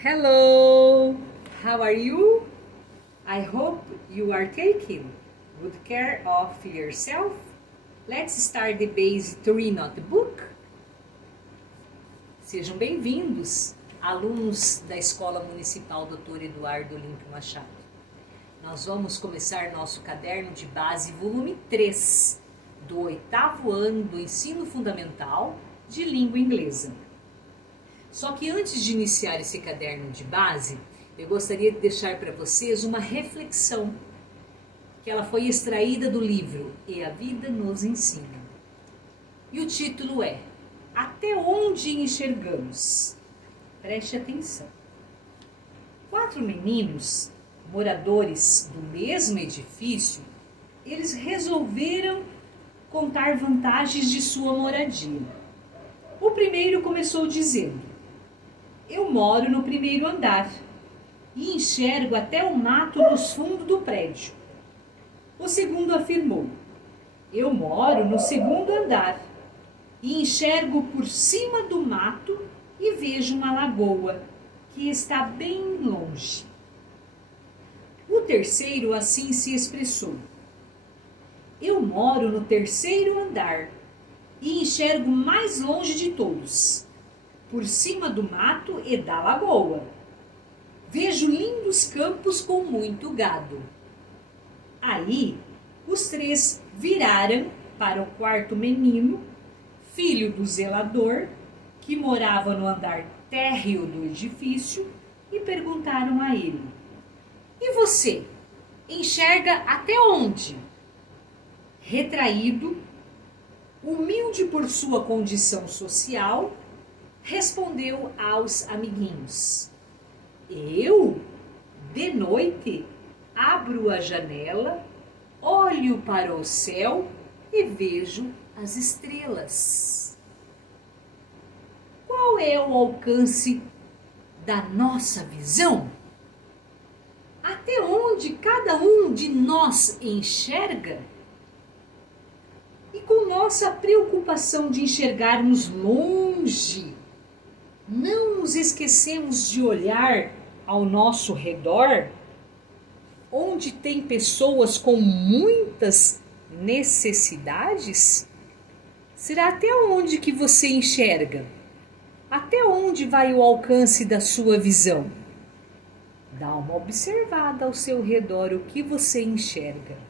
Hello, how are you? I hope you are taking good care of yourself. Let's start the base 3 notebook. Sejam bem-vindos, alunos da Escola Municipal Dr. Eduardo Olímpio Machado. Nós vamos começar nosso caderno de base volume 3, do 8º ano do ensino fundamental de língua inglesa. Só que antes de iniciar esse caderno de base, eu gostaria de deixar para vocês uma reflexão, que ela foi extraída do livro E a Vida Nos Ensina. E o título é Até Onde Enxergamos? Preste atenção. 4 meninos, moradores do mesmo edifício, eles resolveram contar vantagens de sua moradia. O primeiro começou dizendo: eu moro no primeiro andar e enxergo até o mato nos fundos do prédio. O segundo afirmou: eu moro no segundo andar e enxergo por cima do mato e vejo uma lagoa que está bem longe. O terceiro assim se expressou: eu moro no terceiro andar e enxergo mais longe de todos, por cima do mato e da lagoa. Vejo lindos campos com muito gado. Aí, os 3 viraram para o quarto menino, filho do zelador, que morava no andar térreo do edifício, e perguntaram a ele: e você, enxerga até onde? Retraído, humilde por sua condição social, respondeu aos amiguinhos: eu, de noite, abro a janela, olho para o céu e vejo as estrelas. Qual é o alcance da nossa visão? Até onde cada um de nós enxerga? E com nossa preocupação de enxergarmos longe, não nos esquecemos de olhar ao nosso redor, onde tem pessoas com muitas necessidades? Será até onde que você enxerga? Até onde vai o alcance da sua visão? Dá uma observada ao seu redor, o que você enxerga.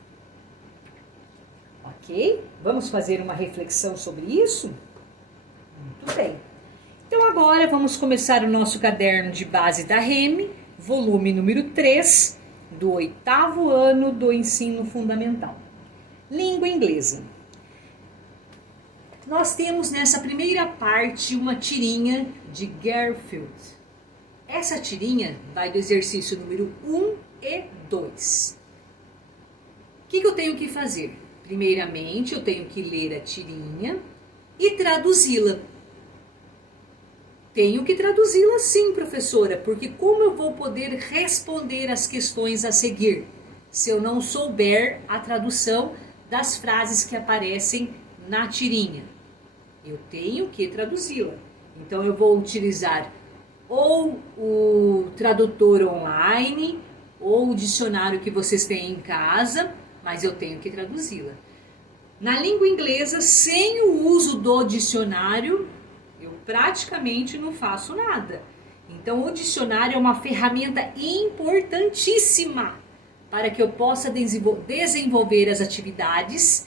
Ok? Vamos fazer uma reflexão sobre isso? Muito bem. Então agora vamos começar o nosso caderno de base da REME, volume número 3, do 8º ano do ensino fundamental. Língua inglesa. Nós temos nessa primeira parte uma tirinha de Garfield. Essa tirinha vai do exercício número 1 e 2. O que eu tenho que fazer? Primeiramente, eu tenho que ler a tirinha e traduzi-la. Tenho que traduzi-la sim, professora, porque como eu vou poder responder as questões a seguir, se eu não souber a tradução das frases que aparecem na tirinha? Eu tenho que traduzi-la. Então, eu vou utilizar ou o tradutor online, ou o dicionário que vocês têm em casa, mas eu tenho que traduzi-la. Na língua inglesa, sem o uso do dicionário, eu praticamente não faço nada. Então, o dicionário é uma ferramenta importantíssima para que eu possa desenvolver as atividades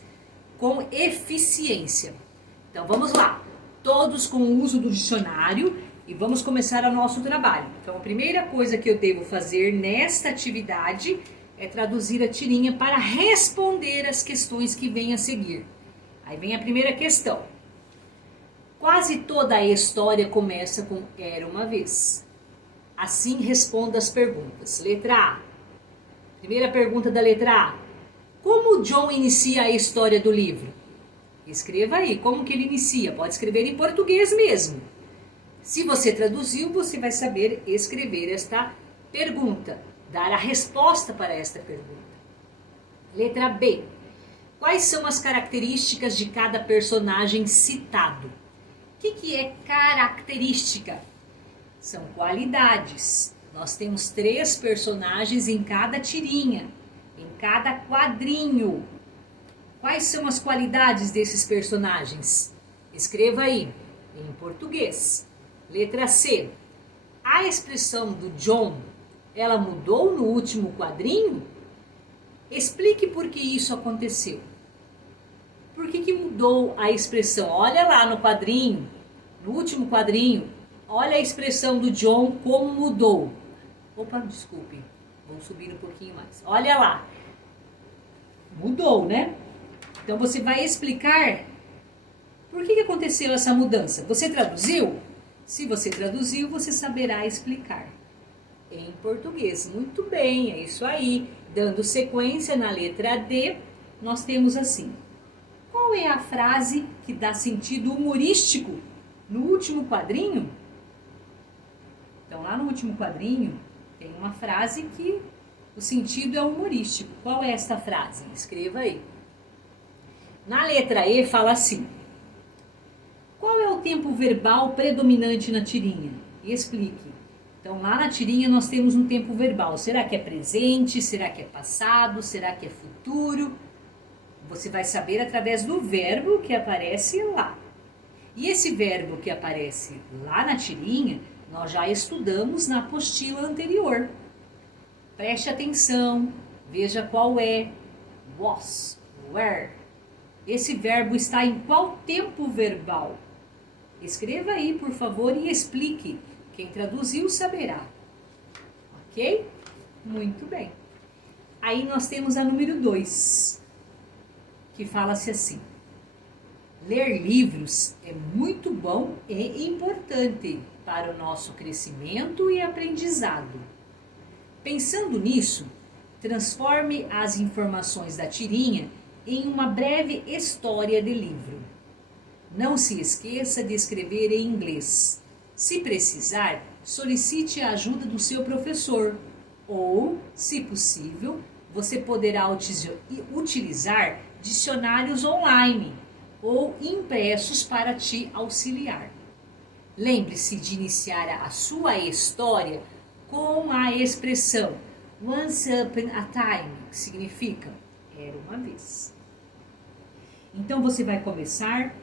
com eficiência. Então, vamos lá. Todos com o uso do dicionário e vamos começar o nosso trabalho. Então, a primeira coisa que eu devo fazer nesta atividade é traduzir a tirinha para responder as questões que vêm a seguir. Aí vem a primeira questão. Quase toda a história começa com Era uma vez. Assim responda as perguntas. Letra A. Primeira pergunta da letra A. Como John inicia a história do livro? Escreva aí, como que ele inicia? Pode escrever em português mesmo. Se você traduziu, você vai saber escrever esta pergunta, dar a resposta para esta pergunta. Letra B. Quais são as características de cada personagem citado? O que é característica? São qualidades. Nós temos 3 personagens em cada tirinha, em cada quadrinho. Quais são as qualidades desses personagens? Escreva aí, em português. Letra C. A expressão do John, ela mudou no último quadrinho? Explique por que isso aconteceu. Por que mudou a expressão? Olha lá no quadrinho, no último quadrinho, olha a expressão do John como mudou. Opa, desculpe, vamos subir um pouquinho mais. Olha lá, mudou, né? Então você vai explicar por que aconteceu essa mudança. Você traduziu? Se você traduziu, você saberá explicar em português. Muito bem, é isso aí. Dando sequência na letra D, nós temos assim. Qual é a frase que dá sentido humorístico no último quadrinho? Então, lá no último quadrinho, tem uma frase que o sentido é humorístico. Qual é esta frase? Escreva aí. Na letra E, fala assim. Qual é o tempo verbal predominante na tirinha? E explique. Então, lá na tirinha nós temos um tempo verbal. Será que é presente? Será que é passado? Será que é futuro? Você vai saber através do verbo que aparece lá. E esse verbo que aparece lá na tirinha, nós já estudamos na apostila anterior. Preste atenção, veja qual é. Was, were. Esse verbo está em qual tempo verbal? Escreva aí, por favor, e explique. Quem traduziu saberá. Ok? Muito bem. Aí nós temos a número 2, que fala-se assim. Ler livros é muito bom e importante para o nosso crescimento e aprendizado. Pensando nisso, transforme as informações da tirinha em uma breve história de livro. Não se esqueça de escrever em inglês. Se precisar, solicite a ajuda do seu professor ou, se possível, você poderá utilizar dicionários online ou impressos para te auxiliar. Lembre-se de iniciar a sua história com a expressão Once upon a time, que significa era uma vez. Então você vai começar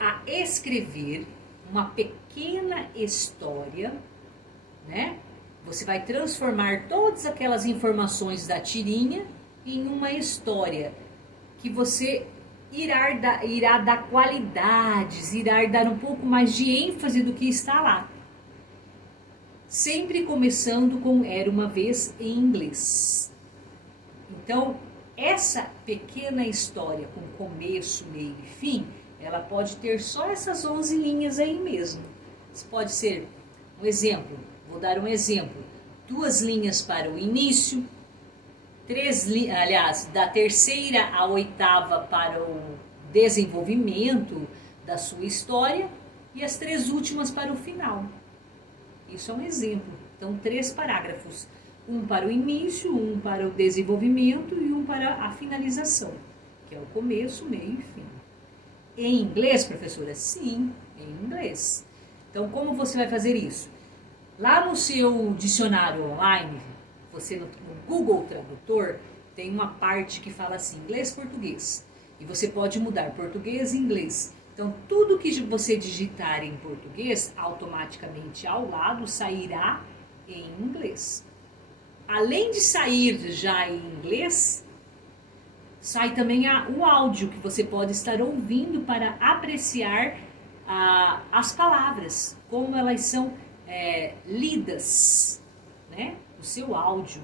a escrever uma pequena história, né? Você vai transformar todas aquelas informações da tirinha em uma história que você irá dar qualidades, irá dar um pouco mais de ênfase do que está lá. Sempre começando com era uma vez em inglês. Então, essa pequena história com começo, meio e fim, ela pode ter só essas 11 linhas aí mesmo. Isso pode ser um exemplo, vou dar um exemplo. 2 linhas para o início, 3 linhas, aliás, da 3ª à 8ª para o desenvolvimento da sua história e as 3 últimas para o final. Isso é um exemplo. Então, 3 parágrafos. Um para o início, um para o desenvolvimento e um para a finalização, que é o começo, meio e fim. Em inglês, professora? Sim, em inglês. Então, como você vai fazer isso? Lá no seu dicionário online, você no Google Tradutor, tem uma parte que fala assim, inglês-português. E você pode mudar português e inglês. Então, tudo que você digitar em português, automaticamente ao lado sairá em inglês. Além de sair já em inglês, sai também o áudio que você pode estar ouvindo para apreciar as palavras, como elas são lidas, né? O seu áudio.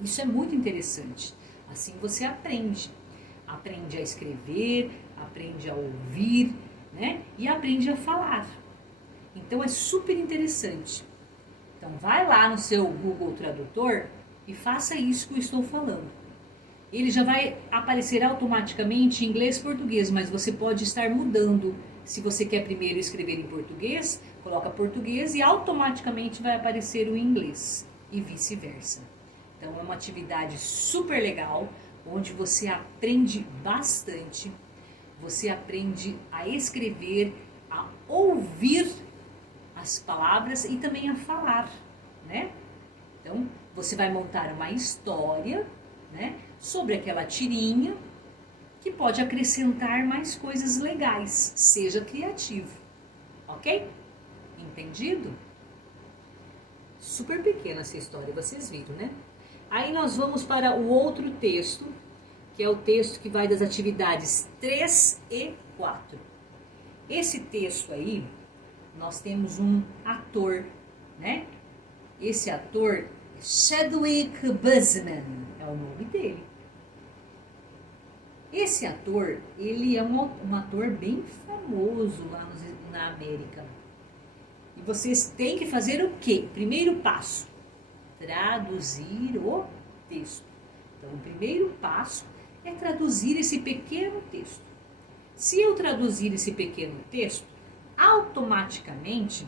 Isso é muito interessante. Assim você aprende. Aprende a escrever, aprende a ouvir, né? E aprende a falar. Então é super interessante. Então vai lá no seu Google Tradutor e faça isso que eu estou falando. Ele já vai aparecer automaticamente em inglês e português, mas você pode estar mudando. Se você quer primeiro escrever em português, coloca português e automaticamente vai aparecer o inglês e vice-versa. Então é uma atividade super legal, onde você aprende bastante, você aprende a escrever, a ouvir a as palavras e também a falar, né? Então, você vai montar uma história, né, sobre aquela tirinha que pode acrescentar mais coisas legais. Seja criativo, ok? Entendido? Super pequena essa história, vocês viram, né? Aí nós vamos para o outro texto, que é o texto que vai das atividades 3 e 4. Esse texto aí, nós temos um ator, né? Esse ator, Chadwick Boseman, é o nome dele. Esse ator, ele é um ator bem famoso lá na América. E vocês têm que fazer o quê? Primeiro passo, traduzir o texto. Então, o primeiro passo é traduzir esse pequeno texto. Se eu traduzir esse pequeno texto, automaticamente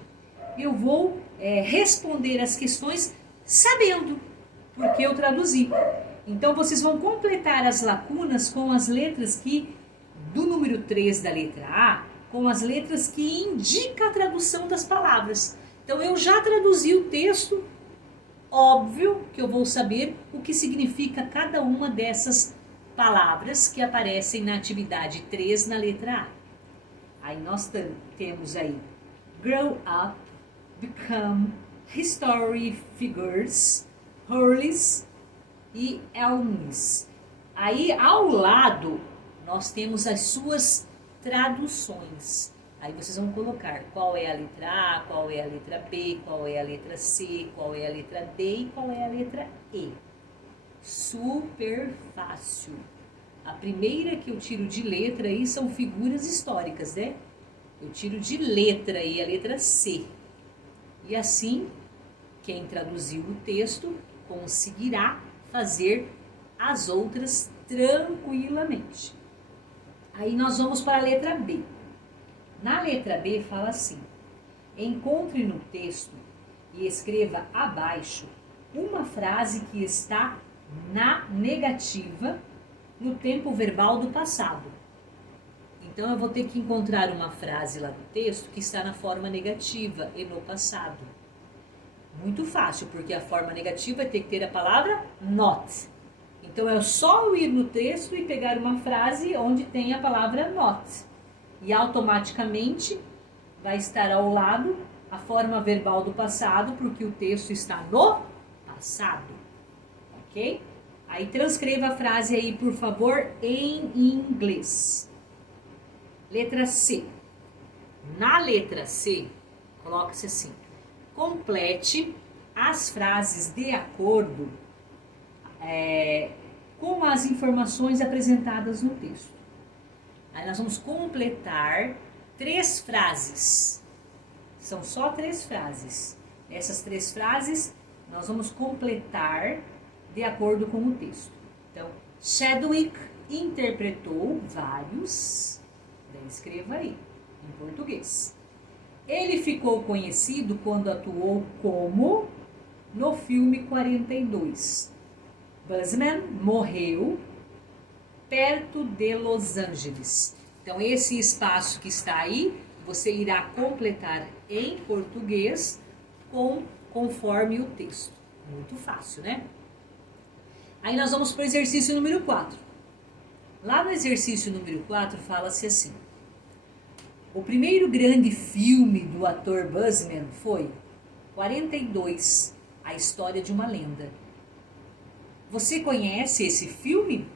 eu vou responder as questões sabendo, porque eu traduzi. Então, vocês vão completar as lacunas com as letras do número 3 da letra A, com as letras que indicam a tradução das palavras. Então, eu já traduzi o texto, óbvio que eu vou saber o que significa cada uma dessas palavras que aparecem na atividade 3 na letra A. Aí nós temos aí grow up, become, history figures, hurls e elms. Aí ao lado nós temos as suas traduções. Aí vocês vão colocar qual é a letra A, qual é a letra B, qual é a letra C, qual é a letra D e qual é a letra E. Super fácil. A primeira que eu tiro de letra aí são figuras históricas, né? Eu tiro de letra aí a letra C. E assim, quem traduziu o texto conseguirá fazer as outras tranquilamente. Aí nós vamos para a letra B. Na letra B fala assim: encontre no texto e escreva abaixo uma frase que está na negativa no tempo verbal do passado. Então eu vou ter que encontrar uma frase lá no texto que está na forma negativa e no passado. Muito fácil, porque a forma negativa vai ter que ter a palavra not. Então é só eu ir no texto e pegar uma frase onde tem a palavra not. E automaticamente vai estar ao lado a forma verbal do passado, porque o texto está no passado. Ok? Aí transcreva a frase aí, por favor, em inglês. Letra C. Na letra C, coloca-se assim: complete as frases de acordo com as informações apresentadas no texto. Aí nós vamos completar 3 frases. São só 3 frases. Essas 3 frases nós vamos completar de acordo com o texto. Então, Chadwick interpretou vários. Daí escreva aí, em português. Ele ficou conhecido quando atuou como no filme 42. Boseman morreu perto de Los Angeles. Então, esse espaço que está aí, você irá completar em português conforme o texto. Muito fácil, né? Aí nós vamos para o exercício número 4. Lá no exercício número 4 fala-se assim: o primeiro grande filme do ator Boseman foi 42, A História de uma Lenda. Você conhece esse filme?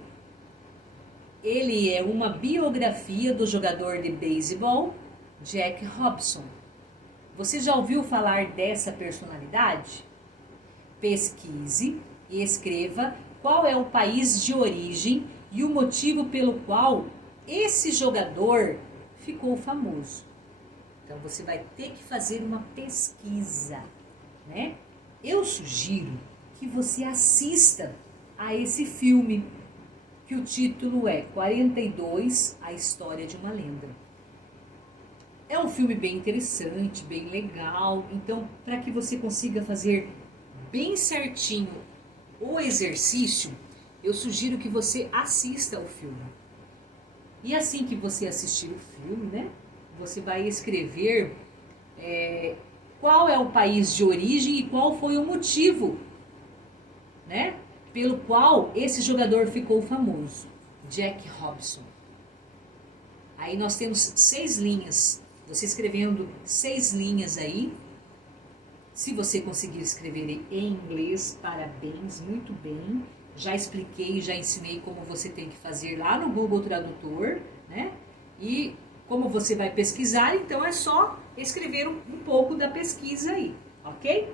Ele é uma biografia do jogador de beisebol Jack Robinson. Você já ouviu falar dessa personalidade? Pesquise e escreva qual é o país de origem e o motivo pelo qual esse jogador ficou famoso. Então você vai ter que fazer uma pesquisa, né? Eu sugiro que você assista a esse filme, que o título é 42, A História de uma Lenda. É um filme bem interessante, bem legal. Então, para que você consiga fazer bem certinho o exercício, eu sugiro que você assista ao filme. E assim que você assistir o filme, né, você vai escrever qual é o país de origem e qual foi o motivo, né, pelo qual esse jogador ficou famoso. Jack Robinson. Aí nós temos 6 linhas. Você escrevendo 6 linhas aí. Se você conseguir escrever em inglês, parabéns, muito bem. Já expliquei, já ensinei como você tem que fazer lá no Google Tradutor, né? E como você vai pesquisar, então é só escrever um pouco da pesquisa aí, ok?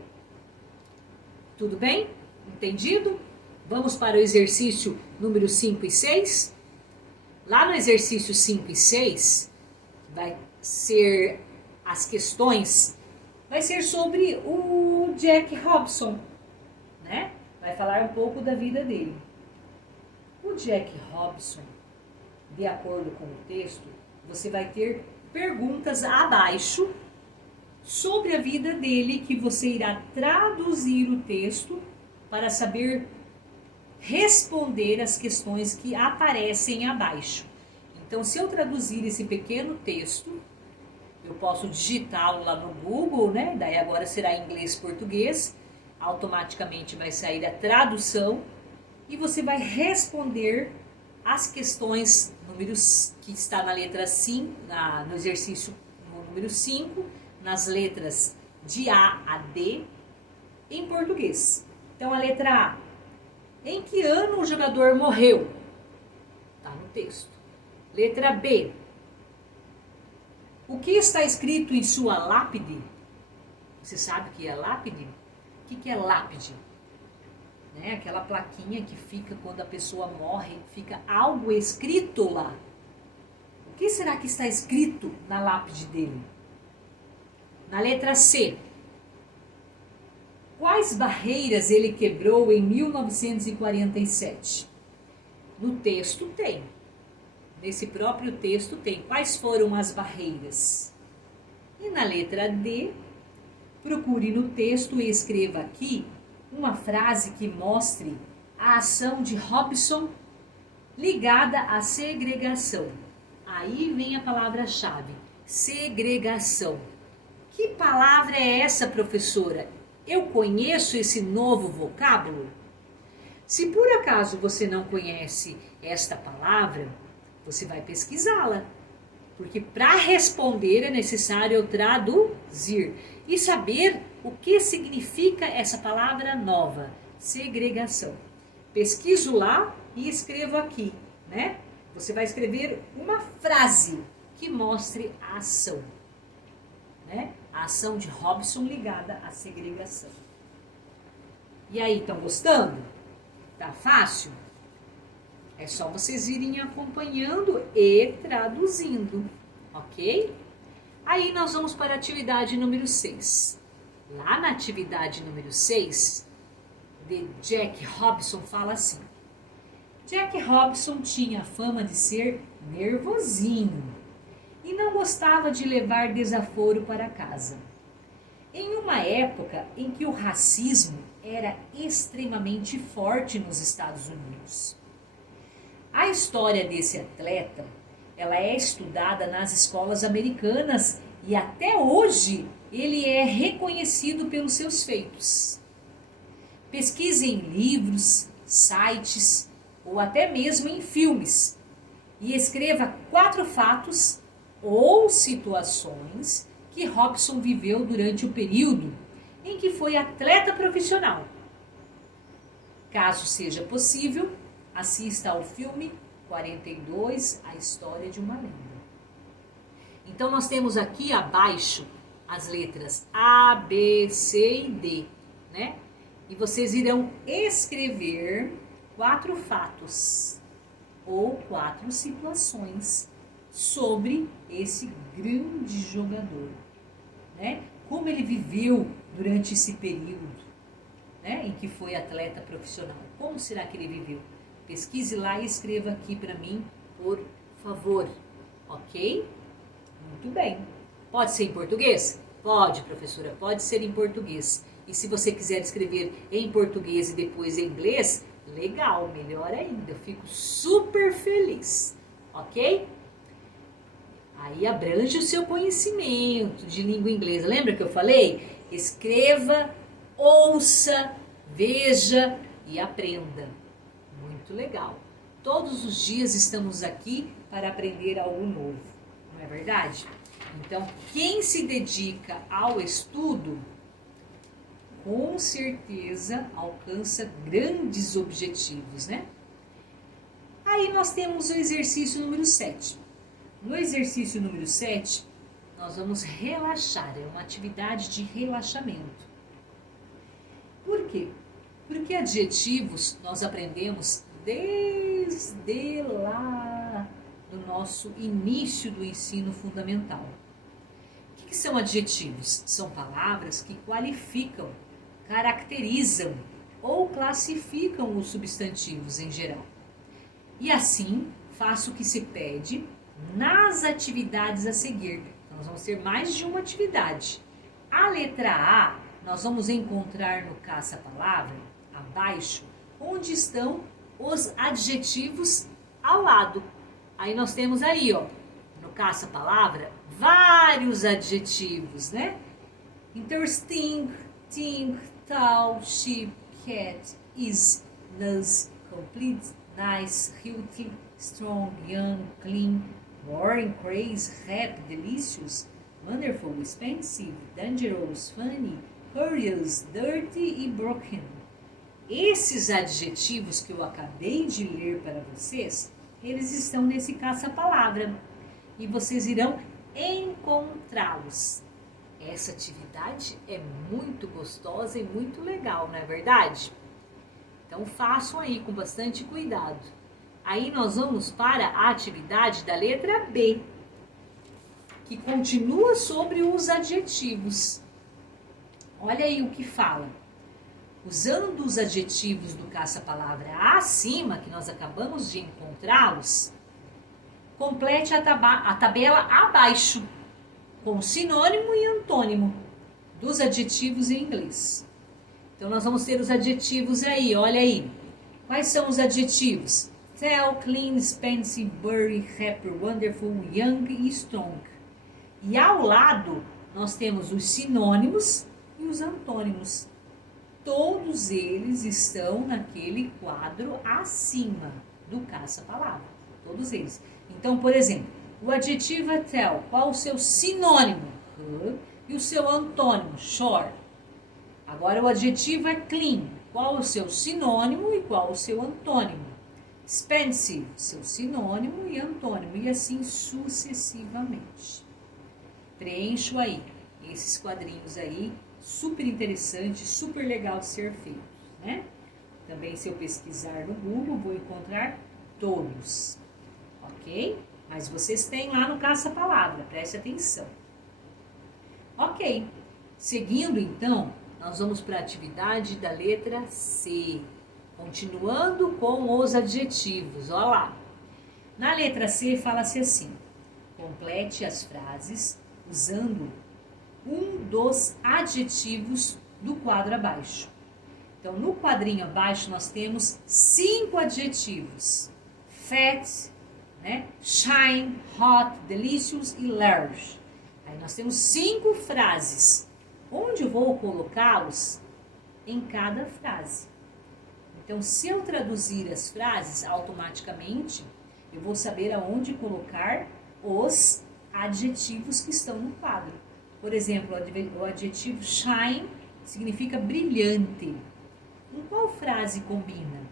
Tudo bem? Entendido? Vamos para o exercício número 5 e 6. Lá no exercício 5 e 6, vai ser as questões, vai ser sobre o Jack Robinson, né? Vai falar um pouco da vida dele. O Jack Robinson, de acordo com o texto, você vai ter perguntas abaixo sobre a vida dele, que você irá traduzir o texto para saber responder as questões que aparecem abaixo. Então, se eu traduzir esse pequeno texto, eu posso digitá-lo lá no Google, né? Daí agora será em inglês-português, automaticamente vai sair a tradução e você vai responder as questões números que está na letra 5, no exercício número 5, nas letras de A a D, em português. Então, a letra A. Em que ano o jogador morreu? Está no texto. Letra B. O que está escrito em sua lápide? Você sabe o que é lápide? O que é lápide? Né? Aquela plaquinha que fica quando a pessoa morre, fica algo escrito lá. O que será que está escrito na lápide dele? Na letra C. Quais barreiras ele quebrou em 1947? No texto tem. Nesse próprio texto tem. Quais foram as barreiras? E na letra D, procure no texto e escreva aqui uma frase que mostre a ação de Robinson ligada à segregação. Aí vem a palavra-chave, segregação. Que palavra é essa, professora? Eu conheço esse novo vocábulo? Se por acaso você não conhece esta palavra, você vai pesquisá-la. Porque para responder é necessário eu traduzir e saber o que significa essa palavra nova, segregação. Pesquiso lá e escrevo aqui, né? Você vai escrever uma frase que mostre a ação, né? A ação de Robinson ligada à segregação. E aí, estão gostando? Tá fácil? É só vocês irem acompanhando e traduzindo, ok? Aí nós vamos para a atividade número 6. Lá na atividade número 6, de Jack Robinson fala assim. Jack Robinson tinha a fama de ser nervosinho e não gostava de levar desaforo para casa. Em uma época em que o racismo era extremamente forte nos Estados Unidos. A história desse atleta, ela é estudada nas escolas americanas e até hoje ele é reconhecido pelos seus feitos. Pesquise em livros, sites ou até mesmo em filmes e escreva 4 fatos ou situações que Robinson viveu durante o período em que foi atleta profissional. Caso seja possível, assista ao filme 42, A História de uma Lenda. Então, nós temos aqui abaixo as letras A, B, C e D, né? E vocês irão escrever 4 fatos ou 4 situações sobre esse grande jogador, né? Como ele viveu durante esse período, né, em que foi atleta profissional. Como será que ele viveu? Pesquise lá e escreva aqui para mim, por favor, ok? Muito bem. Pode ser em português? Pode, professora, pode ser em português. E se você quiser escrever em português e depois em inglês, legal, melhor ainda. Eu fico super feliz, ok? Aí abrange o seu conhecimento de língua inglesa. Lembra que eu falei Escreva, ouça, veja e aprenda. Muito legal. Todos os dias estamos aqui para aprender algo novo, não é verdade? Então, quem se dedica ao estudo, com certeza alcança grandes objetivos, né? Aí nós temos o exercício número 7. No exercício número 7, nós vamos relaxar, é uma atividade de relaxamento. Por quê? Porque adjetivos nós aprendemos desde lá do nosso início do ensino fundamental. O que são adjetivos? São palavras que qualificam, caracterizam ou classificam os substantivos em geral. E assim, faço o que se pede nas atividades a seguir. Então, nós vamos ter mais de uma atividade. A letra A, nós vamos encontrar no caça-palavra, abaixo, onde estão os adjetivos ao lado. Aí nós temos aí, ó, no caça-palavra, vários adjetivos, né? Interesting, think, tall, cheap, cat, is, nose, complete, nice, healthy, strong, young, clean, boring, crazy, happy, delicious, wonderful, expensive, dangerous, funny, curious, dirty e broken. Esses adjetivos que eu acabei de ler para vocês, eles estão nesse caça-palavra e vocês irão encontrá-los. Essa atividade é muito gostosa e muito legal, não é verdade? Então façam aí com bastante cuidado. Aí nós vamos para a atividade da letra B, que continua sobre os adjetivos. Olha aí o que fala. Usando os adjetivos do caça-palavra acima, que nós acabamos de encontrá-los, complete a tabela abaixo, com sinônimo e antônimo dos adjetivos em inglês. Então, nós vamos ter os adjetivos aí, olha aí. Quais são os adjetivos? Tall, clean, expensive, burry, happy, wonderful, young e strong. E ao lado, nós temos os sinônimos e os antônimos. Todos eles estão naquele quadro acima do caça-palavra. Todos eles. Então, por exemplo, o adjetivo é tall. Qual o seu sinônimo? E o seu antônimo? Short. Agora, o adjetivo é clean. Qual o seu sinônimo e qual o seu antônimo? Expensive. Seu sinônimo e antônimo. E assim sucessivamente. Preencho aí esses quadrinhos aí. Super interessante, super legal de ser feito, né? Também, se eu pesquisar no Google, vou encontrar todos, ok? Mas vocês têm lá no caça-palavra, preste atenção. Ok, seguindo então, nós vamos para a atividade da letra C, continuando com os adjetivos, olha lá. Na letra C fala-se assim, complete as frases usando um dos adjetivos do quadro abaixo. Então, no quadrinho abaixo, nós temos 5 adjetivos. Fat, né? Shine, hot, delicious e large. Aí nós temos 5 frases. Onde eu vou colocá-los? Em cada frase. Então, se eu traduzir as frases, automaticamente, eu vou saber aonde colocar os adjetivos que estão no quadro. Por exemplo, o adjetivo shine significa brilhante. Com qual frase combina?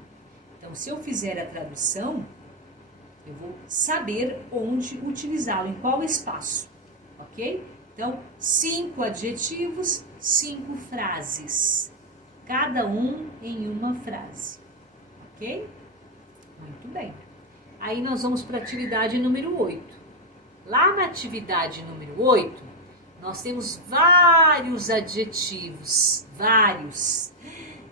Então, se eu fizer a tradução, eu vou saber onde utilizá-lo, em qual espaço, ok? Então, 5 adjetivos, 5 frases. Cada um em uma frase, ok? Muito bem. Aí nós vamos para a atividade número 8. Lá na atividade número 8, nós temos vários adjetivos, vários,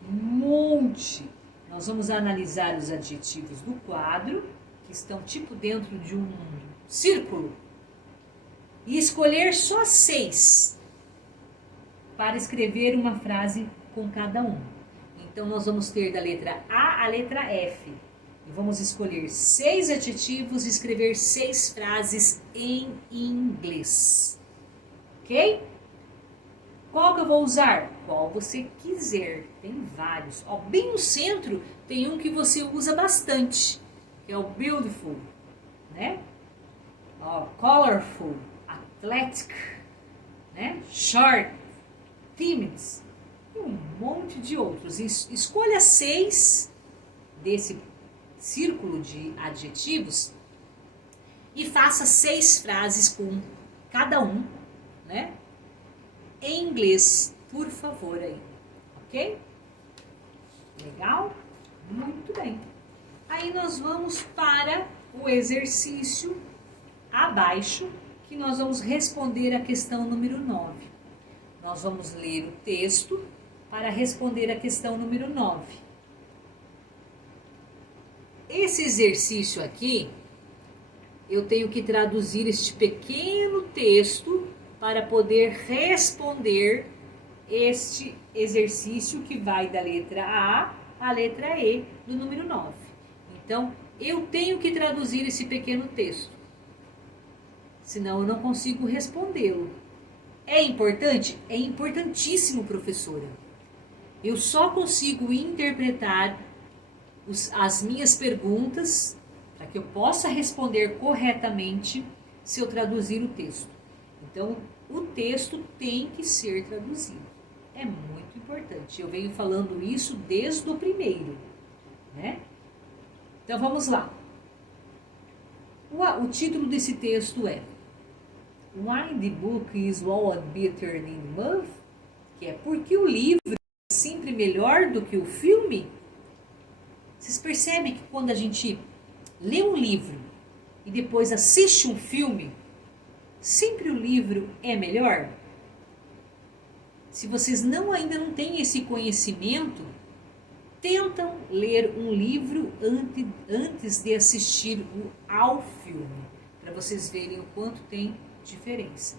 um monte. Nós vamos analisar os adjetivos do quadro, que estão tipo dentro de um círculo, e escolher só 6 para escrever uma frase com cada um. Então, nós vamos ter da letra A à letra F. E vamos escolher 6 adjetivos e escrever 6 frases em inglês. Ok? Qual Qual que eu vou usar? Qual você quiser. Tem vários. Ó, bem no centro tem um que você usa bastante, que é o beautiful, né? Ó, colorful, athletic, né? Short, timid. E um monte de outros. Escolha 6 desse círculo de adjetivos e faça 6 frases com cada um, né? Em inglês, por favor, aí, ok? Legal? Muito bem. Aí nós vamos para o exercício abaixo, que nós vamos responder a questão número 9. Nós vamos ler o texto para responder a questão número 9. Esse exercício aqui, eu tenho que traduzir este pequeno texto para poder responder este exercício que vai da letra A à letra E do número 9. Então, eu tenho que traduzir esse pequeno texto, senão eu não consigo respondê-lo. É importante? É importantíssimo, professora. Eu só consigo interpretar as minhas perguntas para que eu possa responder corretamente se eu traduzir o texto. Então, o texto tem que ser traduzido. É muito importante. Eu venho falando isso desde o primeiro, né? Então, vamos lá. O título desse texto é Why the book is always better than the movie? Que é porque o livro é sempre melhor do que o filme? Vocês percebem que quando a gente lê um livro e depois assiste um filme, sempre o livro é melhor? Se vocês ainda não têm esse conhecimento, tentam ler um livro antes de assistir ao filme, para vocês verem o quanto tem diferença.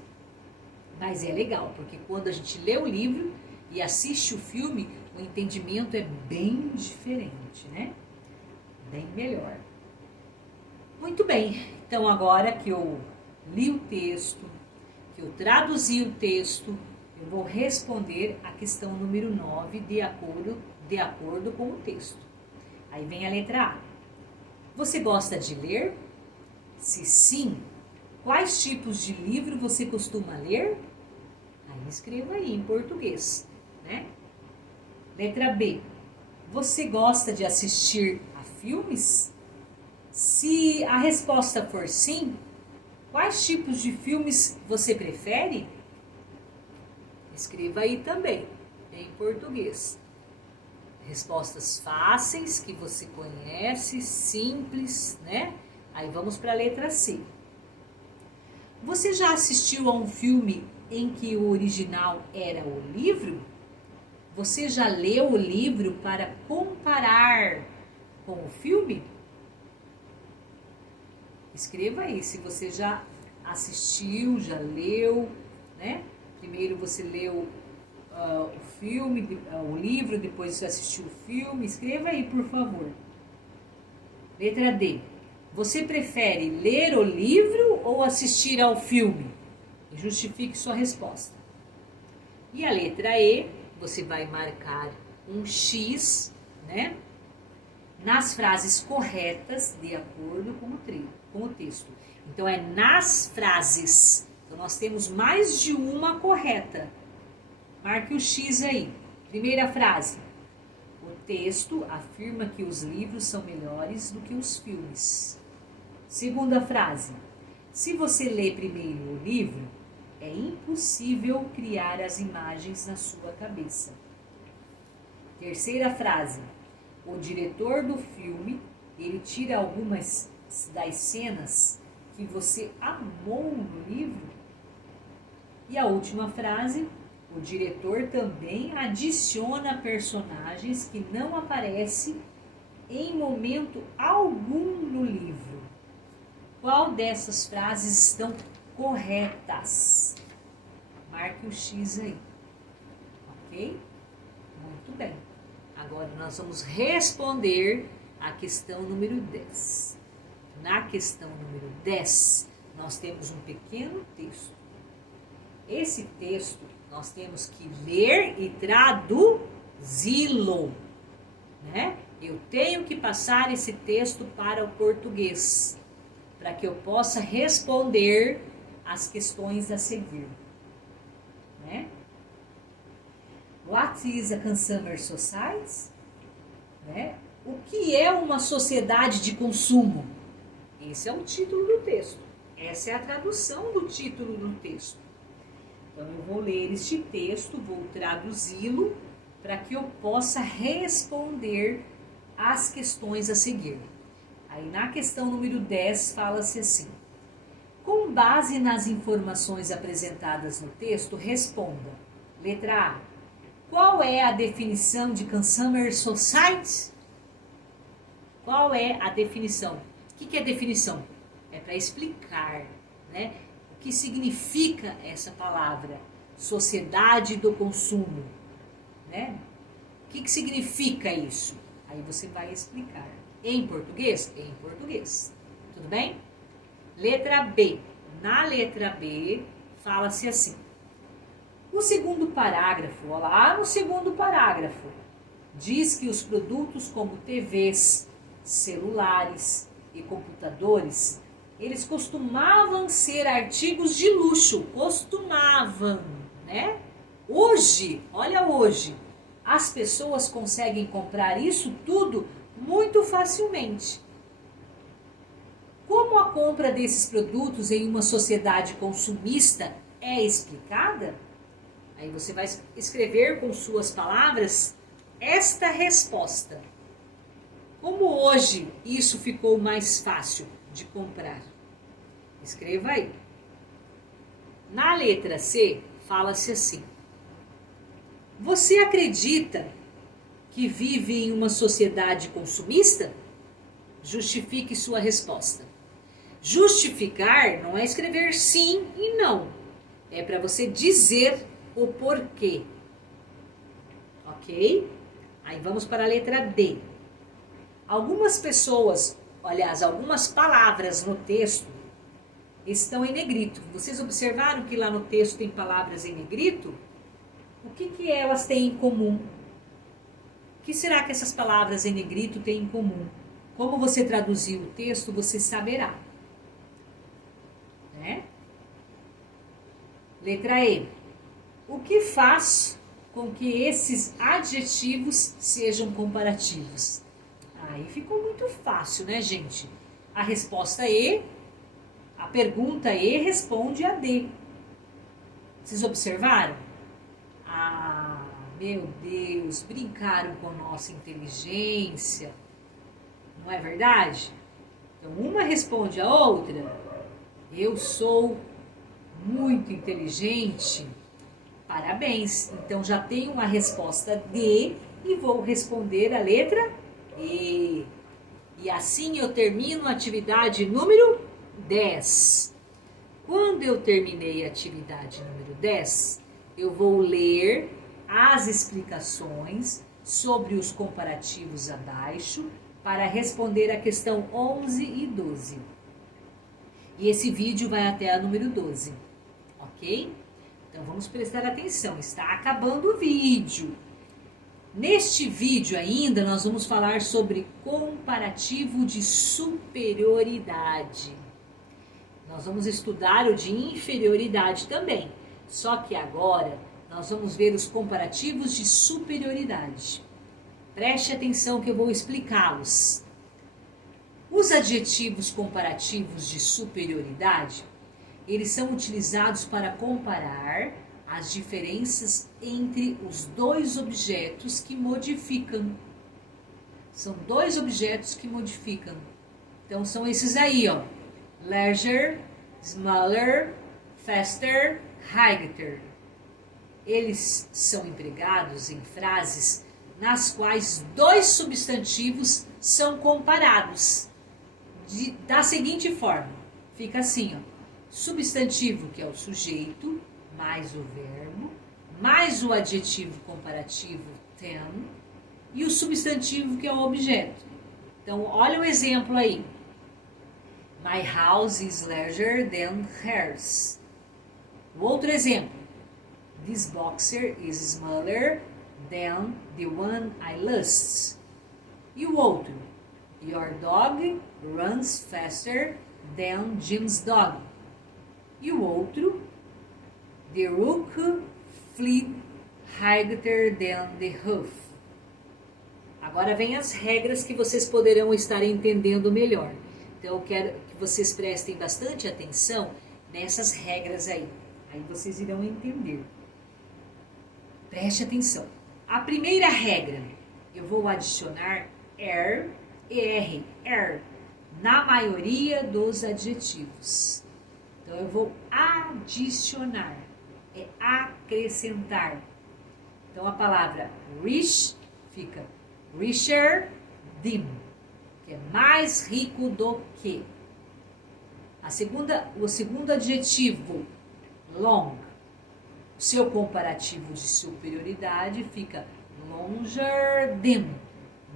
Mas é legal, porque quando a gente lê o livro e assiste o filme, o entendimento é bem diferente, né? Bem melhor. Muito bem, então agora que eu li o texto, que eu traduzi o texto, eu vou responder a questão número 9 de acordo com o texto. Aí vem a letra A. Você gosta de ler? Se sim, quais tipos de livro você costuma ler? Aí escreva aí em português, né? Letra B. Você gosta de assistir a filmes? Se a resposta for sim, quais tipos de filmes você prefere? Escreva aí também, em português. Respostas fáceis, que você conhece, simples, né? Aí vamos para a letra C. Você já assistiu a um filme em que o original era o livro? Você já leu o livro para comparar com o filme? Escreva aí se você já assistiu, já leu, né? Primeiro você leu o filme, o livro, depois você assistiu o filme. Escreva aí, por favor. Letra D. Você prefere ler o livro ou assistir ao filme? Justifique sua resposta. E a letra E, você vai marcar um X, né? Nas frases corretas, de acordo com o texto. Então, é nas frases. Então, nós temos mais de uma correta. Marque o X aí. Primeira frase. O texto afirma que os livros são melhores do que os filmes. Segunda frase. Se você lê primeiro o livro, é impossível criar as imagens na sua cabeça. Terceira frase. O diretor do filme, ele tira algumas das cenas que você amou no livro. E a última frase, o diretor também adiciona personagens que não aparecem em momento algum no livro. Qual dessas frases estão corretas? Marque o X aí. Ok? Muito bem. Agora nós vamos responder a questão número 10. Na questão número 10, nós temos um pequeno texto. Esse texto Nós temos que ler e traduzi-lo, né? Eu tenho que passar esse texto para o português, para que eu possa responder as questões a seguir, né? What is a consumer society? Né? O que é uma sociedade de consumo? Esse é o título do texto. Essa é a tradução do título do texto. Então, eu vou ler este texto, vou traduzi-lo para que eu possa responder as questões a seguir. Aí, na questão número 10, fala-se assim. Com base nas informações apresentadas no texto, responda. Letra A. Qual é a definição de Consumer Society? Qual é a definição? O que é definição? É para explicar, né? O que significa essa palavra? Sociedade do consumo, né? O que significa isso? Aí você vai explicar. Em português? Em português. Tudo bem? Letra B. Na letra B, fala-se assim. O segundo parágrafo, olha lá no segundo parágrafo, diz que os produtos como TVs, celulares e computadores, eles costumavam ser artigos de luxo, costumavam, né? Hoje, olha hoje, as pessoas conseguem comprar isso tudo muito facilmente. Como a compra desses produtos em uma sociedade consumista é explicada? Aí você vai escrever com suas palavras esta resposta. Como hoje isso ficou mais fácil de comprar? Escreva aí. Na letra C, fala-se assim. Você acredita que vive em uma sociedade consumista? Justifique sua resposta. Justificar não é escrever sim e não. É para você dizer o porquê. Ok? Aí vamos para a letra D. Algumas pessoas, aliás, algumas palavras no texto estão em negrito. Vocês observaram que lá no texto tem palavras em negrito? O que elas têm em comum? O que será que essas palavras em negrito têm em comum? Como você traduzir o texto, você saberá. Né? Letra E. O que faz com que esses adjetivos sejam comparativos? Aí ficou muito fácil, né, gente? A resposta E, a pergunta E responde a D. Vocês observaram? Ah, meu Deus, brincaram com nossa inteligência. Não é verdade? Então, uma responde a outra. Eu sou muito inteligente. Parabéns. Então, já tenho uma resposta D e vou responder a letra E. E assim eu termino a atividade número 10. Quando eu terminei a atividade número 10, eu vou ler as explicações sobre os comparativos abaixo para responder a questão 11 e 12. E esse vídeo vai até a número 12, ok? Então vamos prestar atenção, está acabando o vídeo. Neste vídeo ainda nós vamos falar sobre comparativo de superioridade. Nós vamos estudar o de inferioridade também, só que agora nós vamos ver os comparativos de superioridade. Preste atenção que eu vou explicá-los. Os adjetivos comparativos de superioridade, eles são utilizados para comparar as diferenças entre os dois objetos que modificam. São dois objetos que modificam. Então, são esses aí, ó. Larger, smaller, faster, higher. Eles são empregados em frases nas quais dois substantivos são comparados. Da seguinte forma, fica assim, ó. Substantivo, que é o sujeito, mais o verbo, mais o adjetivo comparativo than, e o substantivo, que é o objeto. Então, olha o exemplo aí. My house is larger than hers. O outro exemplo. This boxer is smaller than the one I lust. E o outro? Your dog runs faster than Jim's dog. E o outro? The rook flew higher than the hoof. Agora vem as regras que vocês poderão estar entendendo melhor. Então eu quero que vocês prestem bastante atenção nessas regras aí. Aí vocês irão entender. Preste atenção. A primeira regra, eu vou adicionar er, na maioria dos adjetivos. Então eu vou adicionar, é acrescentar. Então a palavra rich fica richer than, que é mais rico do que. O segundo adjetivo, long, o seu comparativo de superioridade fica longer than,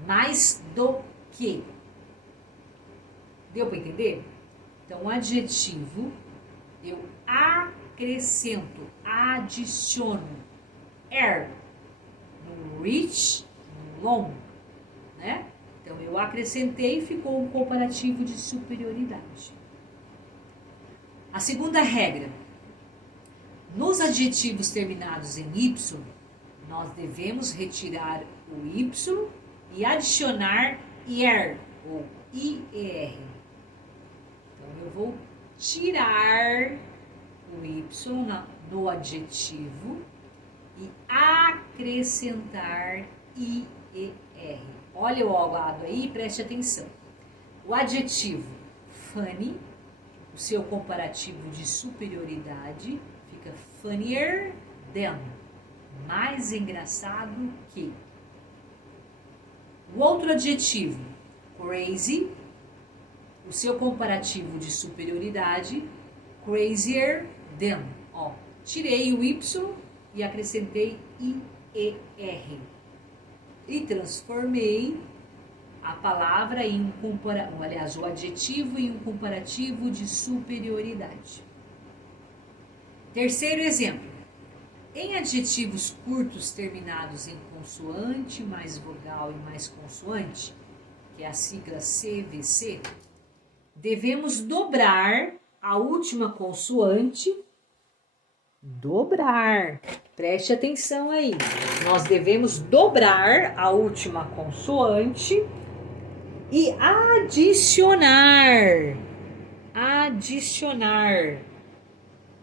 mais do que. Deu para entender? Então, o adjetivo, eu acrescento, adiciono er no rich, no long, né? Então, eu acrescentei e ficou um comparativo de superioridade. A segunda regra, nos adjetivos terminados em y, nós devemos retirar o y e adicionar er ou ier. Então, eu vou tirar o y no adjetivo e acrescentar ier. Olha o lado aí, preste atenção. O adjetivo funny, o seu comparativo de superioridade, fica funnier than, mais engraçado que. O outro adjetivo, crazy, o seu comparativo de superioridade, crazier than. Ó, tirei o y e acrescentei ier. E transformei a palavra em um comparativo, aliás, o adjetivo em um comparativo de superioridade. Terceiro exemplo. Em adjetivos curtos terminados em consoante mais vogal e mais consoante, que é a sigla CVC, devemos dobrar a última consoante. Dobrar. Preste atenção aí. Nós devemos dobrar a última consoante e adicionar. Adicionar.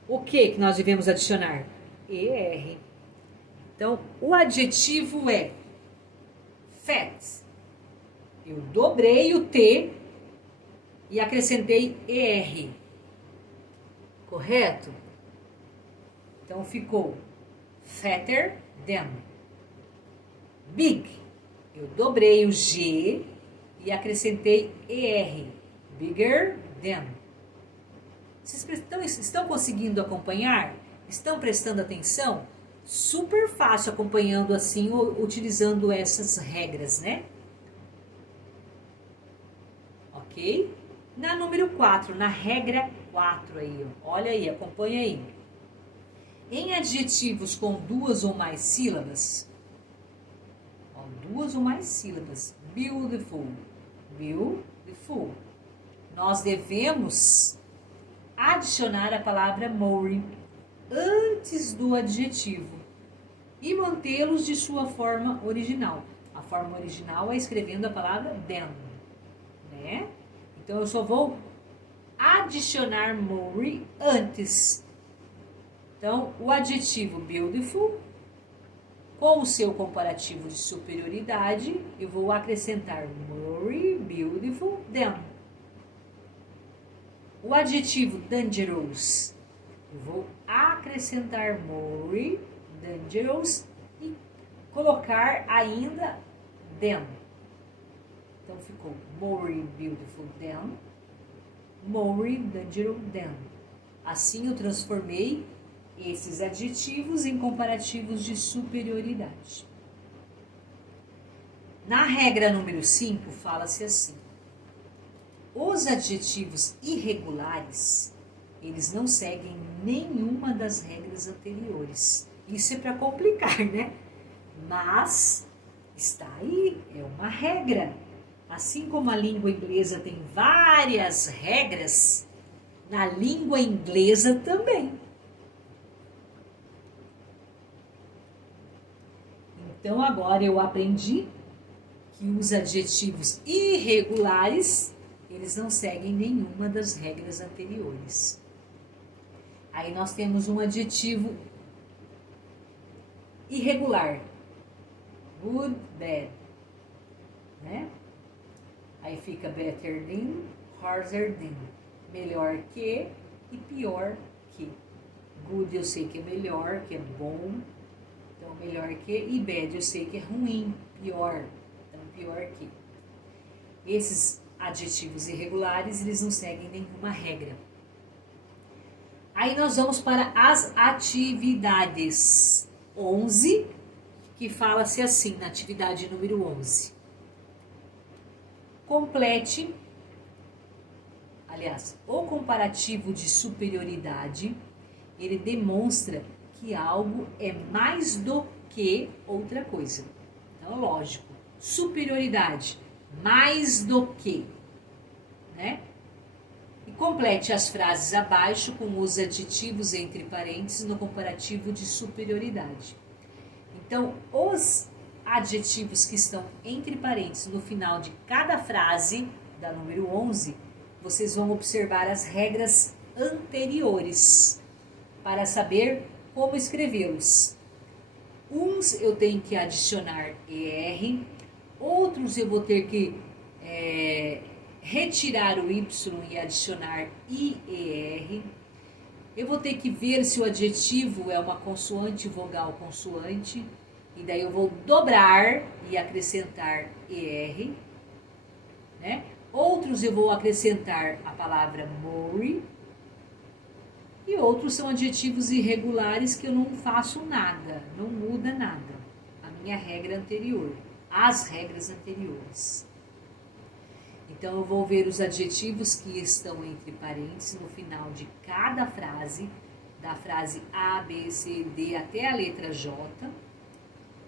O que nós devemos adicionar? ER. Então, o adjetivo é fat. Eu dobrei o T e acrescentei ER. Correto? Então, ficou fatter than. Big. Eu dobrei o G e acrescentei ER. Bigger than. Vocês estão conseguindo acompanhar? Estão prestando atenção? Super fácil acompanhando assim, utilizando essas regras, né? Ok? Na número 4, na regra 4 aí, ó. Olha aí, acompanha aí. Em adjetivos com duas ou mais sílabas, ó, duas ou mais sílabas, beautiful, beautiful, nós devemos adicionar a palavra more antes do adjetivo e mantê-los de sua forma original. A forma original é escrevendo a palavra than, né? Então, eu só vou adicionar more antes. Então, o adjetivo beautiful, com o seu comparativo de superioridade, eu vou acrescentar more beautiful than. O adjetivo dangerous, eu vou acrescentar more dangerous e colocar ainda than. Então, ficou more beautiful than, more dangerous than. Assim, eu transformei esses adjetivos em comparativos de superioridade. Na regra número 5, fala-se assim. Os adjetivos irregulares, eles não seguem nenhuma das regras anteriores. Isso é para complicar, né? Mas está aí, é uma regra. Assim como a língua inglesa tem várias regras, na língua inglesa também. Então agora eu aprendi que os adjetivos irregulares, eles não seguem nenhuma das regras anteriores. Aí nós temos um adjetivo irregular. Good, bad. Né? Aí fica better than, harder than. Melhor que e pior que. Good eu sei que é melhor, que é bom. Então, melhor que. E bad eu sei que é ruim, pior. Então, pior que. Esses adjetivos irregulares, eles não seguem nenhuma regra. Aí nós vamos para as atividades 11, que fala-se assim, na atividade número 11. Complete, aliás, o comparativo de superioridade, ele demonstra que algo é mais do que outra coisa. Então, lógico, superioridade, mais do que, né? E complete as frases abaixo com os adjetivos entre parênteses no comparativo de superioridade. Então, os adjetivos que estão entre parênteses no final de cada frase, da número 11, vocês vão observar as regras anteriores para saber como escrevê-los. Uns eu tenho que adicionar ER, outros eu vou ter que retirar o Y e adicionar IER. Eu vou ter que ver se o adjetivo é uma consoante, vogal, consoante. E daí eu vou dobrar e acrescentar ER. Né? Outros eu vou acrescentar a palavra more. E outros são adjetivos irregulares que eu não faço nada, não muda nada. A minha regra anterior, as regras anteriores. Então, eu vou ver os adjetivos que estão entre parênteses no final de cada frase, da frase A, B, C, D até a letra J,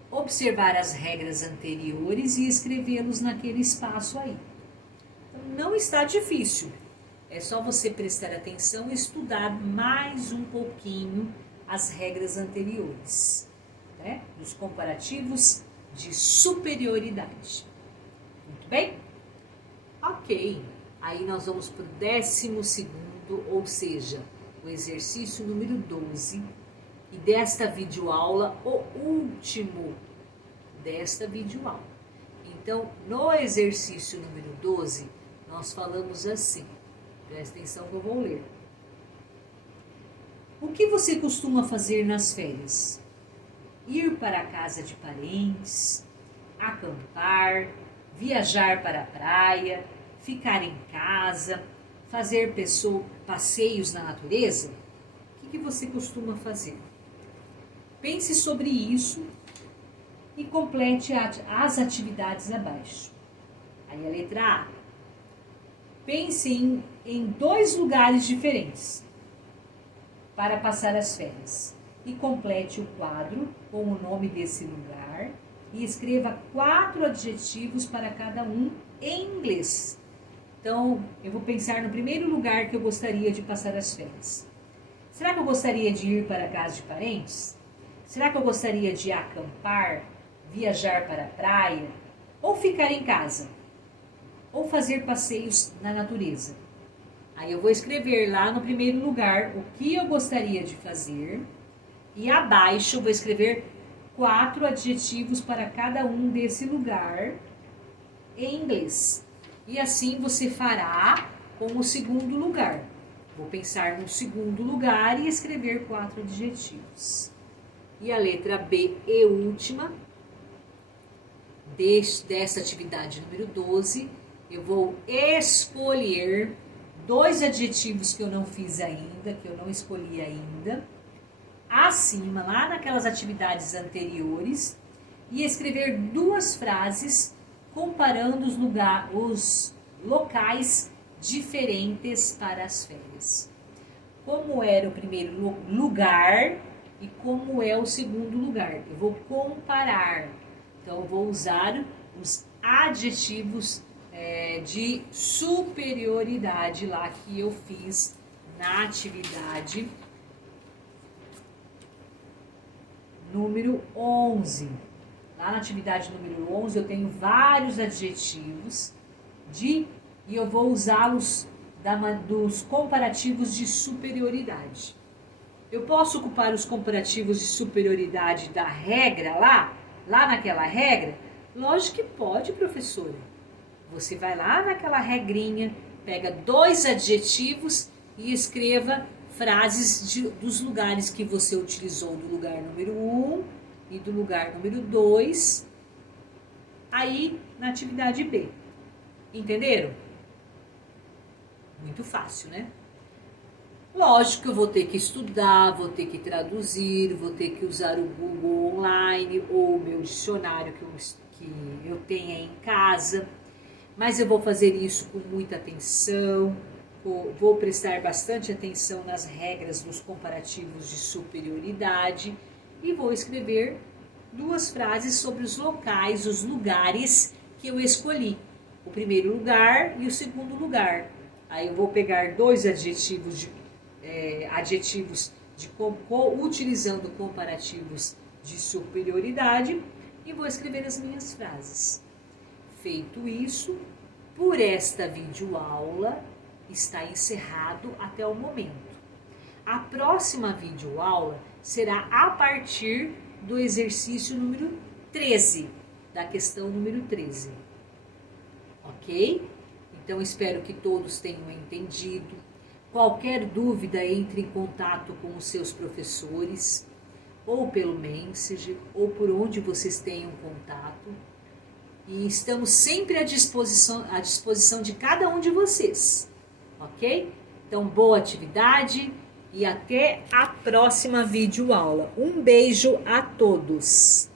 observar as regras anteriores e escrevê-los naquele espaço aí. Então, não está difícil, é só você prestar atenção e estudar mais um pouquinho as regras anteriores, né? Dos comparativos de superioridade. Muito bem? Ok, aí nós vamos para o 12º, ou seja, o exercício número 12, e desta videoaula, o último desta videoaula. Então, no exercício número 12, nós falamos assim, presta atenção que eu vou ler. O que você costuma fazer nas férias? Ir para a casa de parentes, acampar, viajar para a praia, ficar em casa, fazer passeios na natureza? O que você costuma fazer? Pense sobre isso e complete as atividades abaixo. Aí a letra A. Pense em 2 lugares diferentes para passar as férias e complete o quadro com o nome desse lugar e escreva 4 adjetivos para cada um em inglês. Então, eu vou pensar no primeiro lugar que eu gostaria de passar as férias. Será que eu gostaria de ir para a casa de parentes? Será que eu gostaria de acampar, viajar para a praia? Ou ficar em casa? Ou fazer passeios na natureza? Aí eu vou escrever lá no primeiro lugar o que eu gostaria de fazer. E abaixo eu vou escrever 4 adjetivos para cada um desse lugar em inglês. E assim você fará com o segundo lugar. Vou pensar no segundo lugar e escrever 4 adjetivos. E a letra B e última, dessa atividade número 12, eu vou escolher 2 adjetivos que eu não fiz ainda, que eu não escolhi ainda, acima, lá naquelas atividades anteriores, e escrever 2 frases comparando os locais diferentes para as férias. Como era o primeiro lugar, e como é o segundo lugar. Eu vou comparar. Então, eu vou usar os adjetivos de superioridade lá que eu fiz na atividade número 11. Lá na atividade número 11 eu tenho vários adjetivos e eu vou usá-los dos comparativos de superioridade. Eu posso ocupar os comparativos de superioridade da regra lá naquela regra? Lógico que pode, professora. Você vai lá naquela regrinha, pega 2 adjetivos e escreva frases dos lugares que você utilizou, do lugar número 1 e do lugar número 2, aí na atividade B. Entenderam? Muito fácil, né? Lógico que eu vou ter que estudar, vou ter que traduzir, vou ter que usar o Google online ou o meu dicionário que eu tenha em casa, mas eu vou fazer isso com muita atenção, vou prestar bastante atenção nas regras dos comparativos de superioridade e vou escrever 2 frases sobre os locais, os lugares que eu escolhi, o primeiro lugar e o segundo lugar. Aí eu vou pegar 2 adjetivos utilizando comparativos de superioridade e vou escrever as minhas frases. Feito isso, por esta videoaula está encerrado até o momento. A próxima videoaula será a partir do exercício número 13, da questão número 13. Ok? Então, espero que todos tenham entendido. Qualquer dúvida, entre em contato com os seus professores, ou pelo Messenger, ou por onde vocês tenham contato. E estamos sempre à disposição de cada um de vocês. Ok? Então, boa atividade e até a próxima videoaula. Um beijo a todos!